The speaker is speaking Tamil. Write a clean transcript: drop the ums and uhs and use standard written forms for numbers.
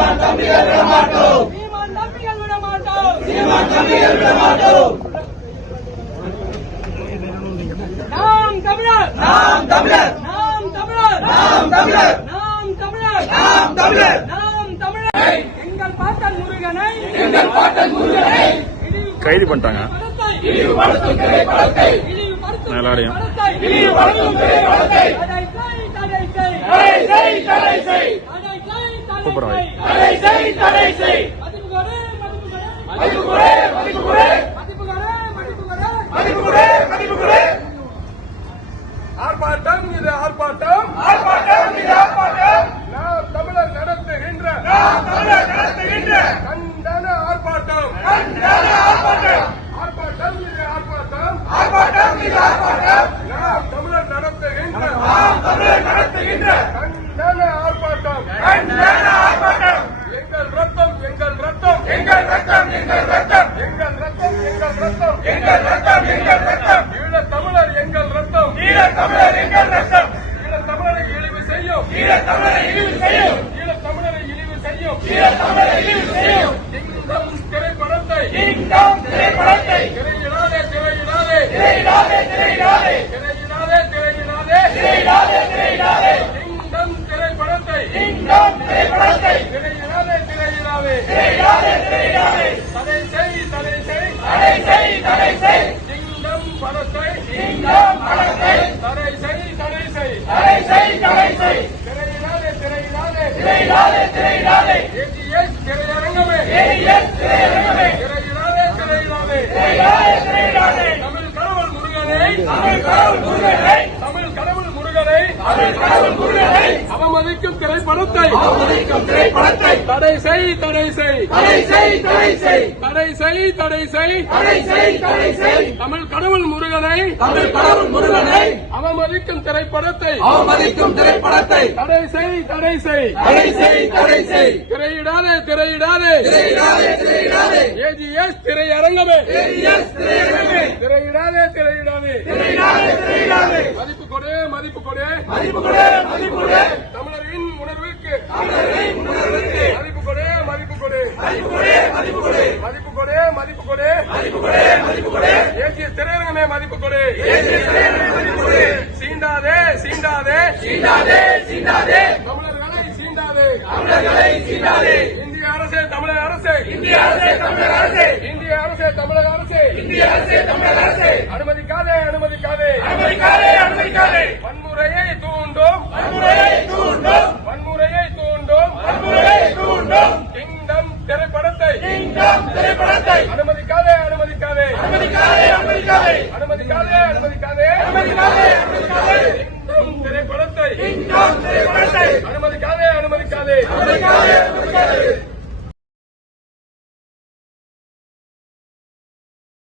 சீமான் தம்பிகள் விட மாட்டோம். சீமான் தம்பிகள் விட மாட்டோம். சீமான் தம்பிகள் விட மாட்டோம். நாம் தமிழர். நாம் தமிழர். நாம் தமிழர். நாம் தமிழர். நாம் தமிழர். நாம் தமிழர். நாம் தமிழர். எங்கள் பாட்டன் முருகனை. எங்கள் பாட்டன் முருகனை கைது பண்ணிட்டாங்க. இழிவுபடுத்தும் திரைப்படத்தை. மேலாடையும் இழிவுபடுத்தும் திரைப்படத்தை. தடை செய். தடை செய். தடை செய். தடை செய். கூப்பிடுறாங்க. தடை செய். தடை செய். மதிப்பு கொடு. மதிப்பு கொடு. மதிப்பு கொடு. மதிப்பு கொடு. மதிப்பு கொடு. மதிப்பு கொடு. மதிப்பு கொடு. ஆர்ப்பாட்டம் இது ஆர்ப்பாட்டம். ஆர்ப்பாட்டம் இது ஆர்ப்பாட்டம். நாம் தமிழர் நடத்துகின்ற கண்டன ஆர்ப்பாட்டம். கண்டன ஆர்ப்பாட்டம். ஆர்ப்பாட்டம் இது ஆர்ப்பாட்டம். ஆர்ப்பாட்டம் இது ஆர்ப்பாட்டம். நாம் தமிழர் நடத்துகின்ற கண்டன ஆர்ப்பாட்டம். கண்டன ஆர்ப்பாட்டம். எங்கள் ரத்தம் எங்கள் ரத்தம் எங்கள் ரத்தம் எங்கள் ரத்தம் எங்கள் ரத்தம் எங்கள் ரத்தம் எங்கள் ரத்தம் எங்கள் ரத்தம். ஈழத் தமிழர் எங்கள் ரத்தம். ஈழத் தமிழர் எங்கள் ரத்தம். ஈழத் தமிழரை இழிவு செய்யும். ஈழத் தமிழரை இழிவு செய்யும். ஈழத் தமிழரை இழிவு செய்யும். ஈழத் தமிழரை இழிவு செய்யும். கிங்டம் திரைப்படத்தை. கிங்டம் திரைப்படத்தை. திரையிடாதே திரையிடாதே திரையிடாதே திரையிடாதே திரையிடாதே திரையிடாதே திரையிடாதே திரையிடாதே. கிங்டம் திரைப்படத்தை. கிங்டம் திரைப்படத்தை. திரையிடாதே திரையிடாதே திரையிடாதே திரையிடாதே. தடை செய் தடை செய். தடை செய். தடை செய். கிங்டம் படத்தை. கிங்டம் படத்தை. தடை செய் தடை செய். தடை செய். தடை செய். திரையிடாதே திரையிடாதே திரையிடாதே திரையிடாதே. AGS திரையரங்கமே. AGS திரையரங்கமே. திரையிடாதே திரையிடாதே திரையிடாதே திரையிடாதே. தமிழ் கடவுள் முருகனை. தமிழ் கடவுள் முருகனை. தமிழ் கடவுள் முருகனை தமிழ் கடவுள் முருகனை அவமதிக்கும் திரைப்படத்தை. அவமதிக்கும் திரைப்படத்தை. தடை செய் தடை செய். தடை செய். தடை செய். தடை செய் தடை செய். தடை செய். தடை செய். தமிழ் கடவுள் முருகனை தமிழ் கடவுள் முருகனை அவமதிக்கும் திரைப்படத்தை. அவமதிக்கும் திரைப்படத்தை. தடை செய் தடை செய். தடை செய். தடை செய். திரையிடாதே திரையிடாதே திரையிடாதே திரையிடாதே. AGS திரையரங்கமே. AGS திரையரங்கமே. திரையிடாதே திரையிடாதே திரையிடாதே திரையிடாதே. மதிப்பு கொடு மதிப்பு கொடு. மதிப்பு கொடு. மதிப்பு கொடு. தமிழரின் உணர்வுக்கு. தமிழரின் உணர்வுக்கு. மதிப்பு கொடு மதிப்பு கொடு. மதிப்பு கொடு. மதிப்பு கொடு. மதிப்பு கொடு மதிப்பு கொடு. மதிப்பு கொடு. மதிப்பு கொடு. AGS திரையரங்கமே மதிப்பு கொடு. AGS திரையரங்கமே மதிப்பு கொடு. சீண்டாதே சீண்டாதே சீண்டாதே சீண்டாதே. தமிழர்களை சீண்டாதே. தமிழர்களை சீண்டாதே. இந்திய அரசே தமிழக அரசே. இந்திய அரசே தமிழக அரசே. இந்திய அரசே தமிழக அரசே. இந்திய அரசே தமிழக அரசே. அனுமதிக்காதே அனுமதிக்காதே. அனுமதிக்காதே அனுமதிக்காதே. வன்முறையை தூண்டும். வன்முறையை தூண்டும். வன்முறையை தூண்டும். வன்முறையை தூண்டும். கிங்டம் திரைப்படத்தை. கிங்டம் திரைப்படத்தை. அனுமதிக்காதே அனுமதிக்காதே. அனுமதிக்காதே அனுமதிக்காதே. அனுமதிக்காதே அனுமதிக்காதே. அனுமதிக்காதே அனுமதிக்காதே. கிங்டம் திரைப்படத்தை. கிங்டம் திரைப்படத்தை. அனுமதிக்காதே அனுமதிக்காதே. அனுமதிக்காதே அனுமதிக்காதே.